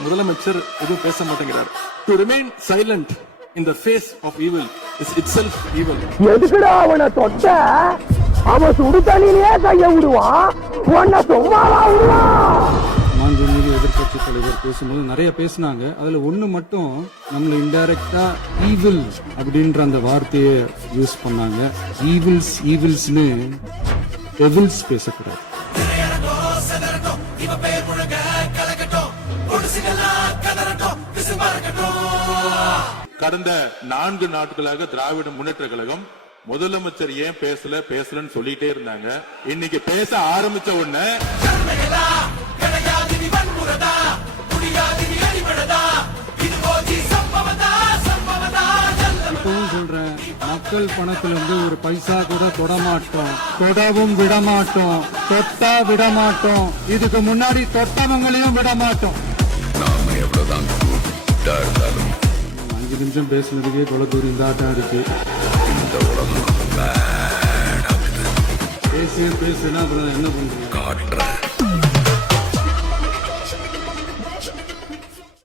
முதலமைச்சர் எதுவும் பேச மாட்டேங்கிறார். To remain silent in the face of evil is itself evil. எதுக்குடா அவனை தொட்ட? அவன் சுடு தண்ணியிலே கைய விடுவான், உன்னை சும்மாவா விடுவான்? மாண்புமிகு எதிர்கட்சி தலைவர் பேசும்போது நிறைய பேசினாங்க. அதுல ஒண்ணு மட்டும் நம்மள இன்டைரக்டா ஈவில் அப்படின்ற அந்த வார்த்தையை யூஸ் பண்ணாங்க. ஈவில்ஸ்னு டெவில்ஸ் பேசக்கூடாது. கடந்த 4 நாட்களாக திராவிட முன்னேற்ற கழகம் முதலமைச்சர் ஏன் பேசலன்னு சொல்லிட்டே இருந்தாங்க. இன்னைக்கு பேச ஆரம்பிச்ச உடனே இப்பவும் சொல்றேன், மக்கள் பணத்துல இருந்து ஒரு பைசா கூட தொடமாட்டோம், தொடவும் விடமாட்டோம், தொட்டா விடமாட்டோம், இதுக்கு முன்னாடி தொட்டவங்களையும் விடமாட்டோம். 5 நிமிஷம் பேசுனதுக்கே கொலை தூரி இந்தாட்டம் இருக்கு. பேசுனா அப்புறம் என்ன பண்றீங்க?